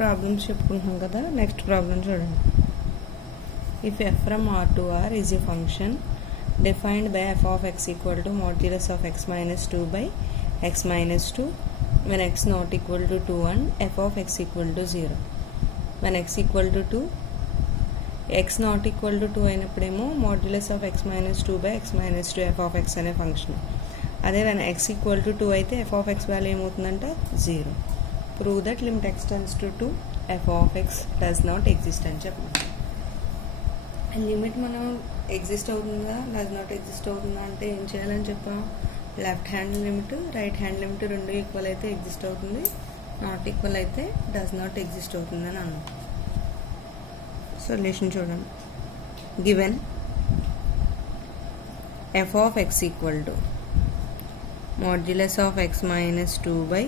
Problems చెప్పుకుంటున్నాం కదా. Next problem చూడండి. If f from R to R is a function defined by f of x equal to modulus of x minus 2 by x minus 2 when x not equal to 2 and f of x equal to 0. when x equal to 2, x not equal to 2 అయినప్పుడేమో modulus of x minus 2 by x minus 2 f of x అనే function. అదే when x equal to 2 అయితే f of x value ఏమవుతుందంటే 0. Prove that limit x tends to 2 f of x does not exist అని చెప్పండి. Limit మనం exist అవుతుందా does not exist అవుతుందా అంటే ఏం చేయాలని చెప్పాం. Left hand limit right hand limit రెండు ఈక్వల్ అయితే ఎగ్జిస్ట్ అవుతుంది, నాట్ ఈక్వల్ అయితే డస్ నాట్ ఎగ్జిస్ట్ అవుతుంది అని అన్నాం. సొల్యూషన్ చూడండి. Given F of x equal to modulus of x minus 2 by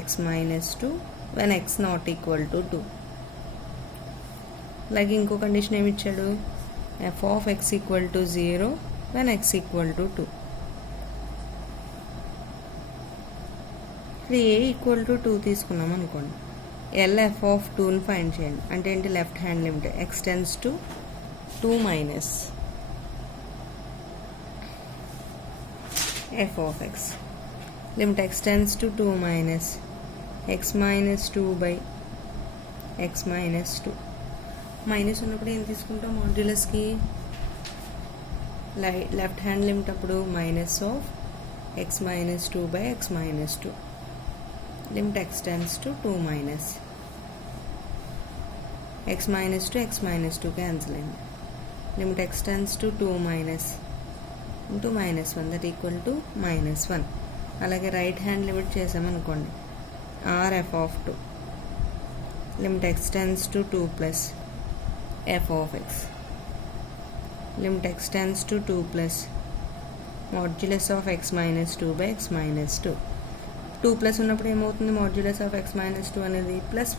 x minus 2 when X not equal to 2. అలాగే ఇంకో కండిషన్ ఏమి ఇచ్చాడు, F of x equal to 0 when X equal to 2. ఇప్పుడు ఏ equal to 2 తీసుకున్నాం అనుకోండి. L F of 2ని find చేయండి. అంటే ఏంటి, left hand limit x tends to 2 minus f of x. Limit x tends to 2 minus x minus 2 by x minus 2. Minus ఉన్నప్పుడు ఏం తీసుకుంటాం, మాడ్యులస్కి లెఫ్ట్ హ్యాండ్ లిమిట్ అప్పుడు minus of x minus 2 by x minus 2. Limit x tends to 2 minus x minus 2 x minus 2 cancel అయింది. Limit x tends to 2 minus into minus 1 that equal to minus 1. అలాగే right hand limit చేసామనుకోండి, R f of 2. Limit x tends to 2 plus f of x. limit x tends to 2 plus modulus of x minus 2 by x minus 2. 2 plus ఉన్నప్పుడు ఏమవుతుంది, modulus of x minus 2 అనేది plus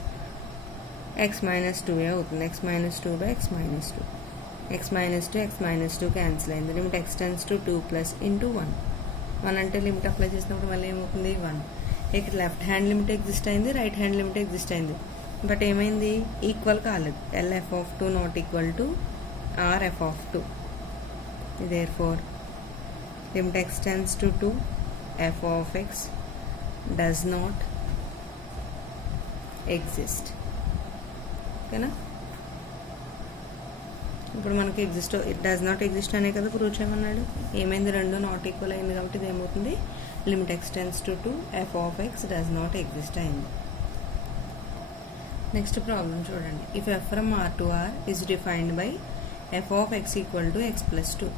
x minus 2 అవుతుంది. x minus 2 by x minus 2. x minus 2 x minus 2 cancel అయింది. Limit x tends to 2 plus into 1. 1 అంటే limit apply చేసినప్పుడు మళ్ళీ ఏమవుతుంది 1. ఇక్కడ లెఫ్ట్ హ్యాండ్ లిమిట్ ఎగ్జిస్ట్ అయింది, రైట్ హ్యాండ్ లిమిట్ ఎగ్జిస్ట్ అయింది. బట్ ఏమైంది, ఈక్వల్ కాలేదు. L F of 2 not equal to R f of 2. Therefore limit x tends to 2 f of x does not exist. ఓకేనా. ఇప్పుడు మనకి ఇట్ డస్ నాట్ ఎగ్జిస్ట్ అనే కదా prove చేయమన్నాడు. ఏమైంది, రెండు నాట్ ఈక్వల్ అయింది కాబట్టి ఇది ఏమవుతుంది, limit x tends to 2 f of x does not exist అయింది. నెక్స్ట్ ప్రాబ్లం చూడండి. If f from R to R is defined by f of x equal to x plus 2.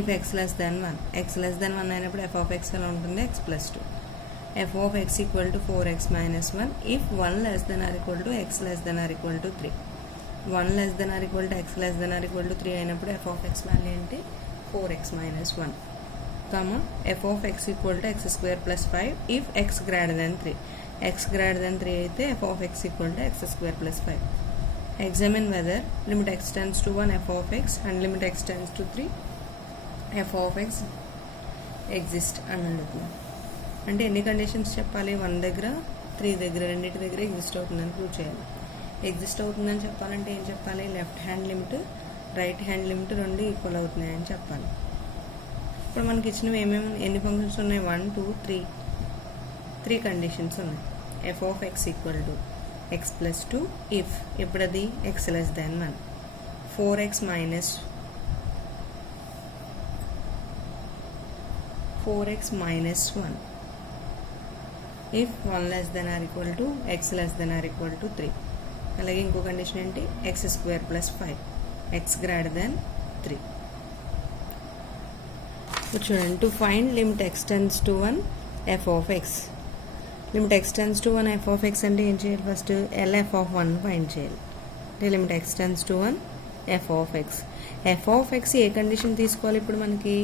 If x less than 1, x less than 1 అయినప్పుడు f of x ఎలా ఉంటుంది, x plus 2. F of x equal to 4x minus 1 if 1 less than or equal to x less than or equal to 3. 1 less than or equal to x less than or equal to 3 అయినప్పుడు f of x value ఏంటి, 4x minus 1. Comma f of x equal to x square plus 5 if x greater than 3. x greater than 3 అయితే f of x equal to x square plus 5. Examine whether limit x tends to 1 f of x and limit x tends to 3 f of x exist అని అడుగుతుంది. అంటే ఎన్ని conditions చెప్పాలి, 1 దగ్గర 3 దగ్గర రెండింటి దగ్గర ఎగ్జిస్ట్ అవుతుందని ప్రూవ్ చేయాలి. ఎగ్జిస్ట్ అవుతుందని చెప్పాలంటే ఏం చెప్పాలి, left hand limit right hand limit రెండు ఈక్వల్ అవుతున్నాయని చెప్పాలి. ఇప్పుడు మనకి ఇచ్చినవి ఎన్ని ఫంక్షన్స్ ఉన్నాయి, 1 2 3 కండిషన్స్ ఉన్నాయి. F of x equal to x plus 2 if ఇప్పుడు అది x less than 1. 4x minus 1 if 1 less than or equal to x less than or equal to 3. అలాగే ఇంకో కండిషన్ ఏంటి, x square plus 5 x greater than 3. చూడండి. To find limit x tends to 1 f of x. Limit x tends to 1 f of x అంటే ఏం చేయాలి, first L F of 1 find చేయాలి. అంటే limit x tends to 1 f of X. F of X A condition తీసుకోవాలి, ఇప్పుడు మనకి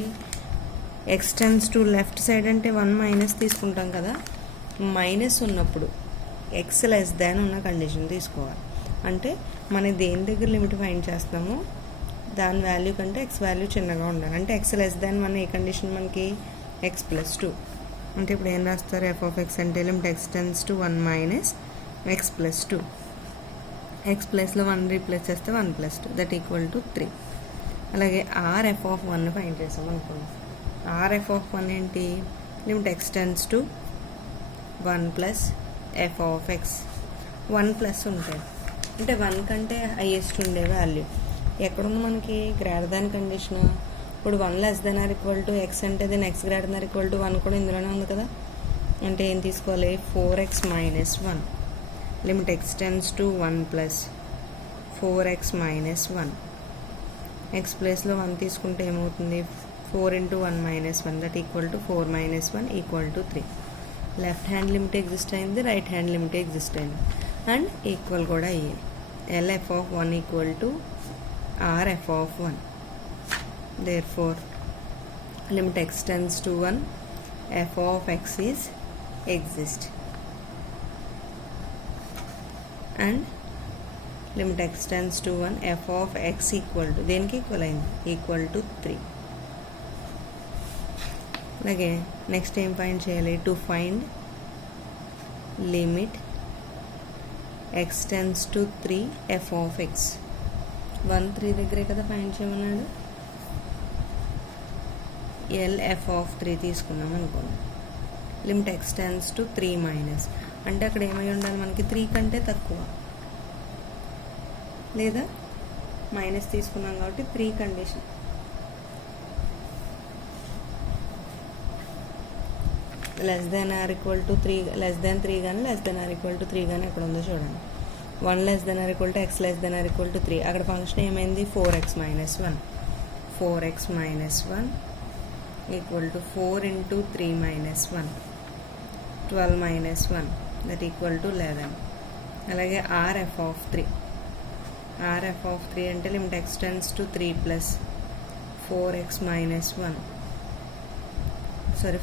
X tends to left side అంటే 1 minus తీసుకుంటాం కదా. మైనస్ ఉన్నప్పుడు ఎక్స్ లెస్ దాన్ ఉన్న కండిషన్ తీసుకోవాలి. అంటే మనం దేని దగ్గర లిమిట్ ఫైండ్ చేస్తామో దాని వాల్యూ కంటే ఎక్స్ వాల్యూ చిన్నగా ఉండాలి. అంటే ఎక్స్ లెస్ దాన్ 1 ఏ కండిషన్ మనకి ఎక్స్ ప్లస్ 2. అంటే ఇప్పుడు ఏం రాస్తారు, ఎఫ్ ఆఫ్ ఎక్స్ అంటే limit x tends to 1 minus X plus 2. X ప్లస్లో 1 రీప్లేస్ చేస్తే 1 + 2 దట్ ఈక్వల్ టు 3. అలాగే RF(1) ఫైండ్ చేసాం అనుకున్నాం. RF(1) ఏంటి? Limit x tense to 1 plus f(x). 1 plus ఉంటాయి అంటే 1 కంటే హైయెస్ట్ ఉండే వాల్యూ ఎక్కడుంది మనకి? Greater than condition. ఇప్పుడు 1 < x అంటే దీని x greater >1 కూడా ఇందులోనే ఉంది కదా. అంటే ఏం తీసుకోవాలి? 4x - 1 limit x tense to 1 plus 4x - 1. x ప్లేస్లో 1 తీసుకుంటే ఏమవుతుంది? 4 × 1 - 1 that equal to 4 - 1 equal to 3. Left hand limit exist అయింది, రైట్ హ్యాండ్ లిమిట్ ఎగ్జిస్ట్ అయింది అండ్ ఈక్వల్ కూడా అయ్యాయి. LF(1) equal to RF(1). therefore limit x tends to 1 f(x) is exist and limit x tends to 1 f(x) equal to దేనికి equal అయింది? Equal to 3. అలాగే next ఏం find చేయాలి? To find limit x tends to 3 f(x). 1 3 దగ్గరే కదా find చేయమన్నాడు. LF(3) తీసుకున్నాం అనుకోండి. Limit x tends to 3 minus అంటే అక్కడ ఏమై ఉండాలి మనకి? 3 కంటే తక్కువ లేదా మైనస్ తీసుకున్నాం కాబట్టి 3 కండిషన్. <3 లెస్ దాన్ 3 కానీ <3 కానీ ఎక్కడ ఉందో చూడండి. 1 < x < 3 అక్కడ ఫంక్షన్ ఏమైంది? 4x - 1. 4x - 1 equal to 4 × 3 - 1 12 - 1 that equal to 11. అలాగే RF(3) అంటే limit x tends to 3 plus 4x - 1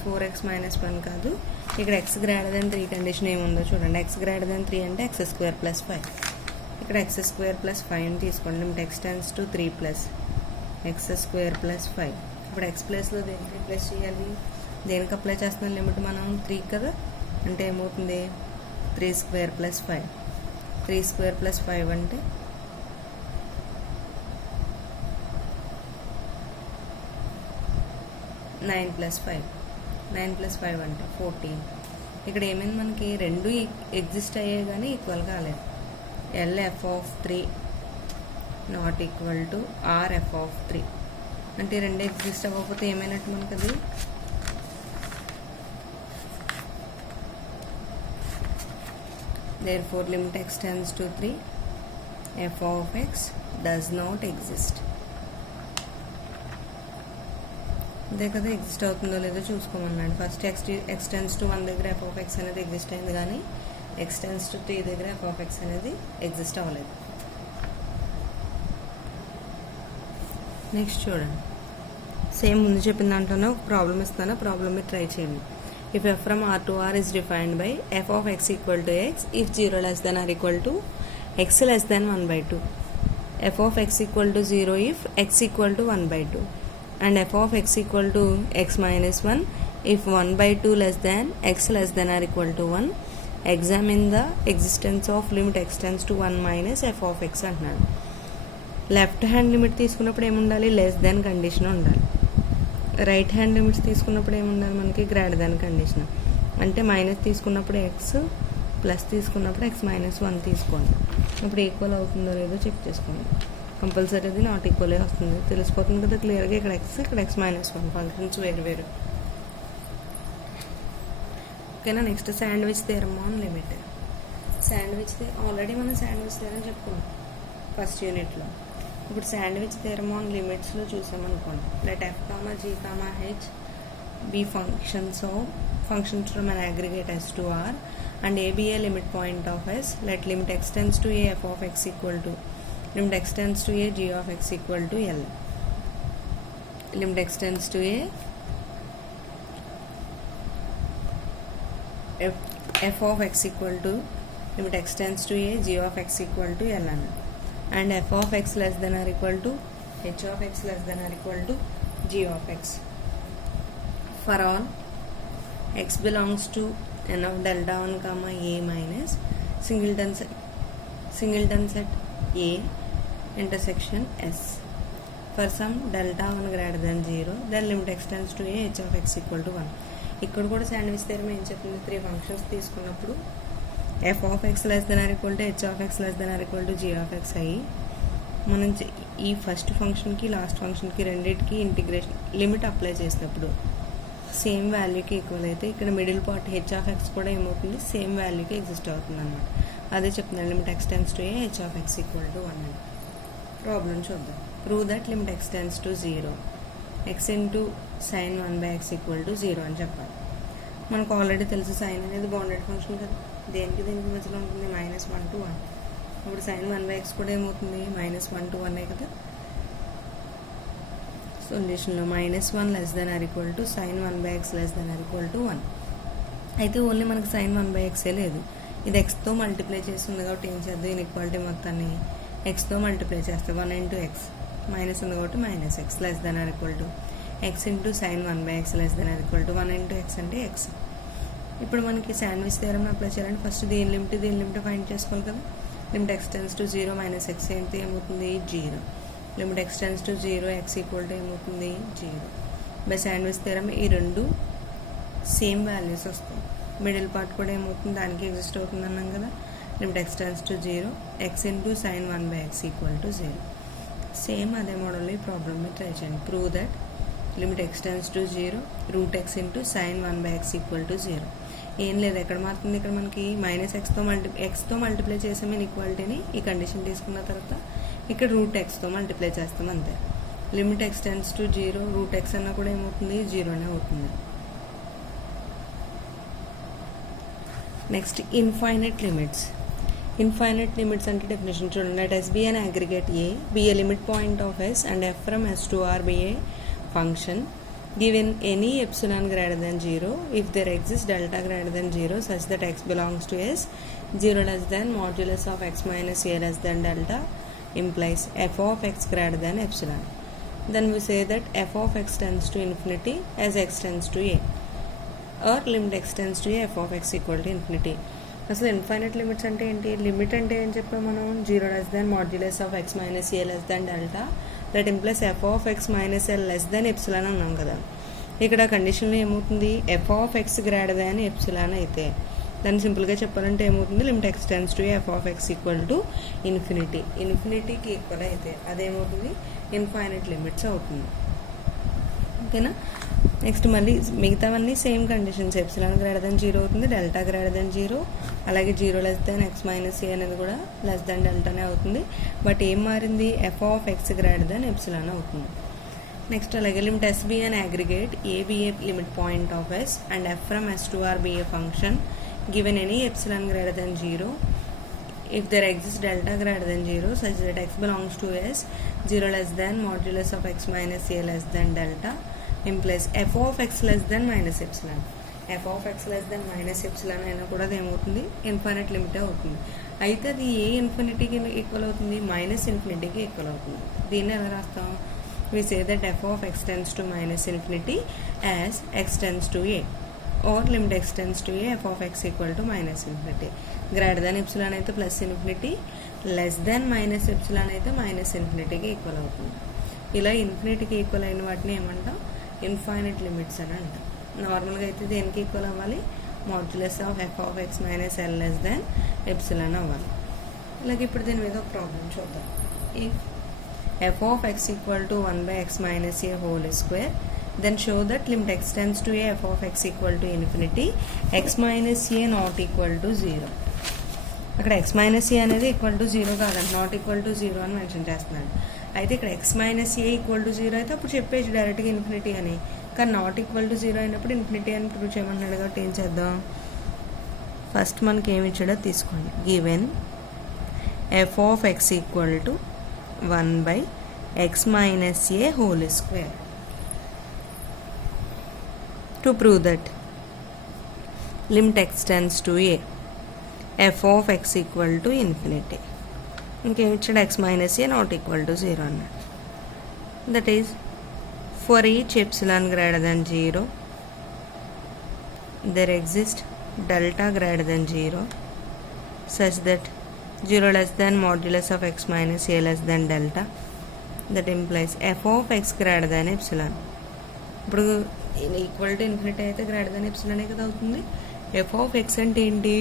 4x - 1 కాదు, ఇక్కడ x < 3 కండిషన్ ఏముందో చూడండి. x < 3 అంటే x² + 5. ఇక్కడ x² + 5 తీసుకోండి. Limit x tends to 3 plus x² + 5. ఇప్పుడు x ప్లేస్లో దేనికి రీప్లేస్ చేయాలి? దేనికి అప్లై చేస్తున్నాం లిమిట్ మనం? 3 కదా. అంటే ఏమవుతుంది? 3² + 5. 3² + 5 అంటే 9 + 5. 9 + 5 అంటే 14. ఇక్కడ ఏమైంది మనకి? రెండు ఎగ్జిస్ట్ అయ్యాయి కానీ ఈక్వల్ కాలేదు. LF(3) not equal to RF(3) అంటే రెండు ఎగ్జిస్ట్ అవ్వకపోతే ఏమైనట్టు మనకు? అది therefore limit x tends to 3 f(x) does not exist. అంతే కదా. ఎగ్జిస్ట్ అవుతుందో లేదో చూసుకోమన్నాడు. ఫస్ట్ x tends to 1 దగ్గర f(x) అనేది ఎగ్జిస్ట్ అయింది కానీ x tends to 3 దగ్గర f(x) అనేది ఎగ్జిస్ట్ అవ్వలేదు. నెక్స్ట్ చూడండి. సేమ్ ముందు చెప్పిన దాంట్లోనే ఒక ప్రాబ్లం ఇస్తాను. ప్రాబ్లమ్ మీరు ట్రై చేయండి. If f from R to R is defined by f(x) equal to x if 0 < or x < 1/2. f(x) equal to 0 if x equal to 1/2 and f(x) equal to x minus 1 if 1/2 less than x less than or equal to 1. Examine the existence of limit x tends to 1 minus f(x) అంటున్నాడు. Left hand limit తీసుకున్నప్పుడు ఏముండాలి? Less than condition ఉండాలి. Right hand limits తీసుకున్నప్పుడు ఏముండాలి మనకి? Greater than condition. అంటే minus తీసుకున్నప్పుడు x, plus తీసుకున్నప్పుడు x - 1 తీసుకోండి. ఇప్పుడు ఈక్వల్ అవుతుందో లేదో చెక్ చేసుకోండి. కంపల్సరీ అది నాట్ ఈక్వలే వస్తుంది. తెలిసిపోతుంది కదా క్లియర్గా. ఇక్కడ x, ఇక్కడ x - 1 ఫంక్షన్స్ వేరు. ఓకేనా. Next sandwich theorem on limit. Already మనం శాండ్విచ్ థియరమ్ చెప్పుకున్నాం ఫస్ట్ యూనిట్లో. ఇప్పుడు శాండ్విచ్ థియరమ్ ఆన్ లిమిట్స్లో చూసామనుకోండి. Let f, g, h be functions from an aggregate S to R and A be a limit point of S. Let limit x tends to a f(x) equal to limit x tends to a g(x) equal to L. Limit x tends to a f(x) equal to limit x tends to a g(x) equal to L and f(x) less than or equal to h(x) less than or equal to g(x). For all x belongs to n of delta 1 comma a minus singleton set A intersection S. For some delta 1 greater than 0, then limit x tends to a h of x equal to 1. ఇక్కడ కూడా sandwich theorem ఏం చెప్పింది, 3 functions తీసుకున్నప్పుడు f of x less than or equal to h of x less than or equal to g of x అయ్యి మనం ఈ first ఫంక్షన్కి last ఫంక్షన్కి రెండింటికి ఇంటిగ్రేషన్ లిమిట్ అప్లై చేసినప్పుడు సేమ్ వాల్యూకి ఈక్వల్ అయితే ఇక్కడ middle part H of X కూడా ఏమవుతుంది, సేమ్ వాల్యూకి ఎగ్జిస్ట్ అవుతుంది అన్నమాట. అదే చెప్తున్నాను, limit x tends to A H of x equal to 1 అని. ప్రాబ్లం చూద్దాం. Prove that limit x tends to 0 X into sine 1/x equal to 0 అని చెప్పాలి. మనకు ఆల్రెడీ తెలుసు సైన్ అనేది బౌండెడ్ ఫంక్షన్ కదా, దేనికి మధ్యలో ఉంటుంది, -1 to 1. ఇప్పుడు సైన్ 1/x కూడా ఏమవుతుంది, -1 to 1 కదా. సొల్యూషన్లో -1 less than or equal to sine 1/x less than or equal to 1. అయితే ఓన్లీ మనకు సైన్ 1/x లేదు, ఇది ఎక్స్తో మల్టిప్లై చేస్తుంది కాబట్టి ఏం చేద్దాం, ఇన్ఈక్వాలిటీ మొత్తాన్ని ఎక్స్తో మల్టిప్లై చేస్తే 1 into x, మైనస్ ఉంది కాబట్టి -x less than or equal to x into sine 1/x less than or equal to 1 into x అంటే x. ఇప్పుడు మనకి శాండ్విచ్ థియరమ్ అప్లై చేయాలంటే ఫస్ట్ దీని లిమిట్ ఫైండ్ చేసుకోవాలి కదా. Limit x tends to 0 -x అయితే ఏమవుతుంది, 0. Limit x tends to 0 x equal to ఏమవుతుంది, 0. బై శాండ్విచ్ థియరమ్ ఈ రెండు సేమ్ వాల్యూస్ వస్తాయి. మిడిల్ పార్ట్ కూడా ఏమవుతుంది, దానికి ఎగ్జిస్ట్ అవుతుంది అన్నాం కదా. Limit x tends to 0 x into sine 1/x equal to 0. Same అదే మోడల్లో ఈ ప్రాబ్లమ్ని ట్రై చేయండి. Prove that limit x tends to 0 √x into sine 1/x equal to 0. ఏం లేదు, ఎక్కడ మారుతుంది, ఇక్కడ మనకి ఎక్స్తో మల్టిప్లై చేసాము ఇన్ఈక్వాలిటీని. ఈ కండిషన్ తీసుకున్న తర్వాత ఇక్కడ √xతో మల్టిప్లై చేస్తాం అంతే. Limit x tends to 0 √x అన్నా కూడా ఏమవుతుంది, 0నే అవుతుంది. Next infinite limits. Infinite limits అంటే డెఫినేషన్ చూడండి. Let S be an aggregate A, be a limit point of S and f from S to R be a function given any epsilon greater than 0 if there exists delta greater than 0 such that x belongs to S, 0 less than modulus of x minus a less than delta implies f of x greater than epsilon. Then we say that f of x tends to infinity as x tends to a, or limit x tends to a f of x equal to infinity. అసలు infinite limits అంటే ఏంటి, limit అంటే ఏం చెప్పాం మనం, 0 less than modulus of x minus a less than delta that implies f of x minus l less than epsilon అన్నాం కదా. ఇక్కడ కండిషన్లో ఏమవుతుంది, f of x greater than epsilon అయితే దాన్ని సింపుల్గా చెప్పాలంటే ఏమవుతుంది, limit x tends to f of x equal to ఇన్ఫినిటీకి ఈక్వల్ అయితే అదేమవుతుంది, ఇన్ఫైనైట్ లిమిట్స్ అవుతుంది. ఓకేనా. నెక్స్ట్ మళ్ళీ మిగతావన్నీ same conditions, epsilon greater than 0 అవుతుంది, డెల్టా గ్రేటర్ దెన్ 0, అలాగే 0 less than x minus a అనేది కూడా లెస్ దెన్ డెల్టానే అవుతుంది. బట్ ఏం మారింది, f of x greater than epsilon అవుతుంది. నెక్స్ట్ అలాగే limit S be an aggregate, A be a limit point of S and f from S to R be a function given any epsilon greater than 0 if there exists delta greater than 0 such that x belongs to S, 0 less than modulus of x minus a less than delta implies f of x less than minus epsilon. f of x less than minus epsilon అయినా కూడా అది ఏమవుతుంది, infinite లిమిటే అవుతుంది. అయితే అది ఏ ఇన్ఫినిటీకి equal అవుతుంది, minus ఇన్ఫినిటీకి equal అవుతుంది. దీన్ని ఎలా రాస్తాం, we say that f of x tends to minus infinity as x tends to a, or limit x tends to a f of x equal to minus infinity. Greater than epsilon అయితే plus infinity, less than minus epsilon అయితే minus ఇన్ఫినిటీకి equal అవుతుంది. ఇలా ఇన్ఫినిటీకి equal అయిన వాటిని ఏమంటాం, infinite limits అని అంటాం. నార్మల్గా అయితే దేనికి ఈక్వల్ అవ్వాలి, modulus of f of x minus L less than epsilon అవ్వాలి. ఇలాగే ఇప్పుడు దీని మీద ఒక ప్రాబ్లం చూద్దాం. If f of x equal to 1/x minus a whole square, then show that limit x tends to a f of x equal to infinity, x minus a not equal to 0. అక్కడ x minus a అనేది equal to 0 కాదండి, not equal to 0 అని mention చేస్తున్నాడు. అయితే ఇక్కడ x minus a equal to 0 అయితే అప్పుడు చెప్పేసి డైరెక్ట్గా ఇన్ఫినిటీ అని, కానీ నాట్ ఈక్వల్ టు 0 అయినప్పుడు ఇన్ఫినిటీ అని ప్రూవ్ చేయమన్నాడు కాబట్టి ఏం చేద్దాం, ఫస్ట్ మనకి ఏమి ఇచ్చాడో తీసుకోండి. Given f of x equal to 1/x minus a whole square. To prove that limit x tends to a, f of x equal to infinity. ఇంకేం ఇచ్చాడు, x minus a not equal to 0 అన్నాడు. That is, for each epsilon greater than 0 there exists delta greater than 0 such that 0 less than modulus of x minus a less than delta. That implies f of x greater than epsilon. ఇప్పుడు equal to infinity అయితే greater than epsilon కదా అవుతుంది. F of x అంటే ఏంటి?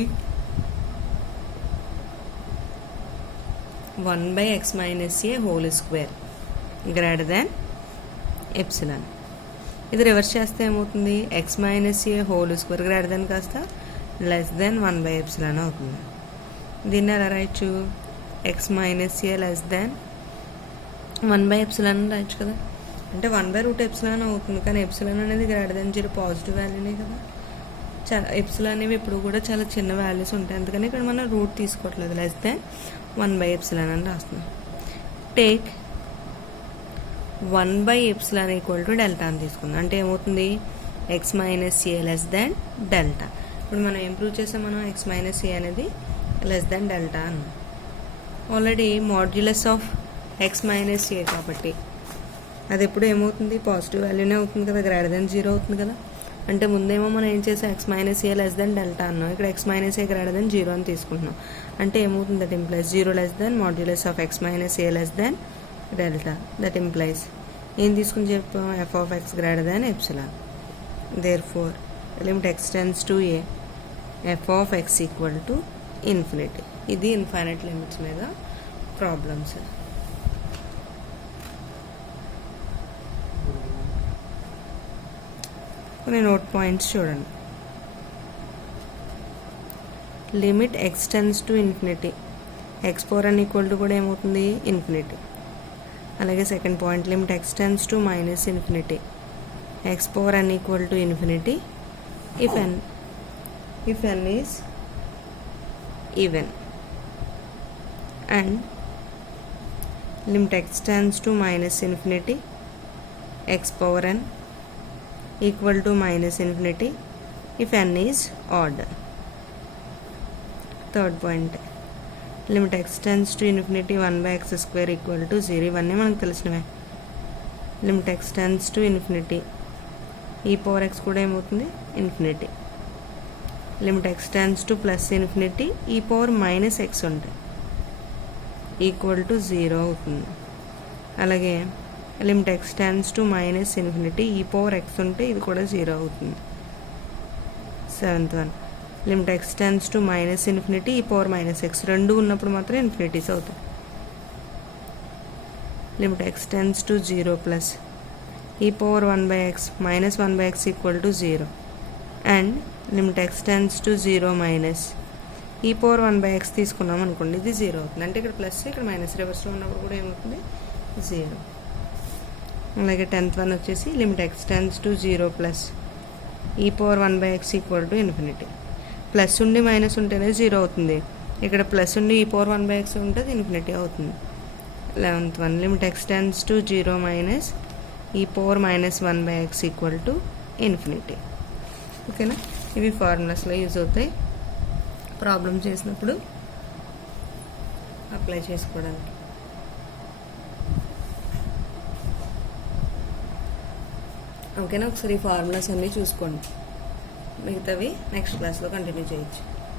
1/x minus a whole square greater than epsilon. ఇది reverse చేస్తే ఏమవుతుంది? X minus ఏ whole square greater than కాస్త లెస్ దెన్ 1/ఎప్సిలాన్ అవుతుంది. దీన్ని ఎలా రాయొచ్చు? ఎక్స్ మైనస్ ఏ లెస్ దాన్ 1/ఎప్సిలాన్ రాయొచ్చు కదా. అంటే 1/√ఎప్సిలాన్ అవుతుంది. కానీ ఎప్సిలాన్ అనేది గ్రేటర్ దాన్ 0 పాజిటివ్ వాల్యూనే కదా. చాలా ఎప్సిలాన్ అనేవి ఎప్పుడు కూడా చాలా చిన్న వాల్యూస్ ఉంటాయి. అందుకని ఇక్కడ మనం రూట్ తీసుకోవట్లేదు. లెస్ దాన్ 1/ఎప్సిలాన్ అని రాస్తున్నాం. టేక్ 1/ఎప్సిలాన్ ఈక్వల్ టు డెల్టా అని తీసుకుందాం. అంటే ఏమవుతుంది? X minus a less than delta. ఇప్పుడు మనం ఏం ప్రూవ్ చేసాం? మనం ఎక్స్ మైనస్ ఏ అనేది లెస్ దాన్ డెల్టా అన్నాం. Already modulus of x minus a కాబట్టి అది ఎప్పుడు ఏమవుతుంది? పాజిటివ్ వాల్యూనే అవుతుంది కదా, గ్రేటర్ దాన్ 0 అవుతుంది కదా. అంటే ముందేమో మనం ఏం చేసాం? X minus a less than delta అన్నాం. ఇక్కడ x minus a greater than 0 అని తీసుకుంటున్నాం. అంటే ఏమవుతుంది? That implies 0 less than modulus of x minus a less than delta. That implies ఏం తీసుకుని చెప్పాం? F of x greater than epsilon. Therefore limit x tends to a f of x equal to infinity. ఇది infinite limits మీద problems. కొన్ని note points చూడండి. Limit x tends to infinity, x power n equal to కూడా ఏమవుతుంది? Infinity. అలాగే second point limit x tends to minus infinity, x power n equal to infinity if n is even. And limit x tends to minus infinity, x power n equal to minus infinity if n is odd. Third point limit x tends to infinity 1/x square equal to 0. ఇవన్నీ మనకు తెలిసినవే. Limit x tends to infinity e power X కూడా ఏమవుతుంది? Infinity. Limit x tends to plus infinity e power minus x ఉంటాయి equal to 0 అవుతుంది. అలాగే limit x tends to minus infinity e power x ఉంటే ఇది కూడా 0 అవుతుంది. Seventh one limit x tends to minus infinity e power minus x రెండు ఉన్నప్పుడు మాత్రం ఇన్ఫినిటీస్ అవుతాయి. Limit x tends to 0 plus e power 1/x minus 1/x equal to 0. And limit x tends to 0 minus e power 1/x తీసుకున్నాం అనుకోండి, ఇది 0 అవుతుంది. అంటే ఇక్కడ ప్లస్ ఇక్కడ మైనస్ రివర్స్లో ఉన్నప్పుడు కూడా ఏమవుతుంది? 0. అలాగే 10th వన్ వచ్చేసి limit x tends to 0 plus e power 1/x equal to infinity. Plus ఉండి మైనస్ ఉంటేనే 0 అవుతుంది. ఇక్కడ ప్లస్ ఉండి ఈ పవర్ 1/x ఉంటే ఇన్ఫినిటీ అవుతుంది. 11th one limit x tends to 0 minus e power minus 1/x equal to infinity. ఓకేనా? ఇవి ఫార్ములాస్లో యూజ్ అవుతాయి ప్రాబ్లమ్ చేసినప్పుడు అప్లై చేసుకోవడానికి. ఓకేనా? ఒకసారి ఈ ఫార్ములాస్ అన్నీ చూసుకోండి. మిగతావి నెక్స్ట్ క్లాస్లో కంటిన్యూ చేయొచ్చు.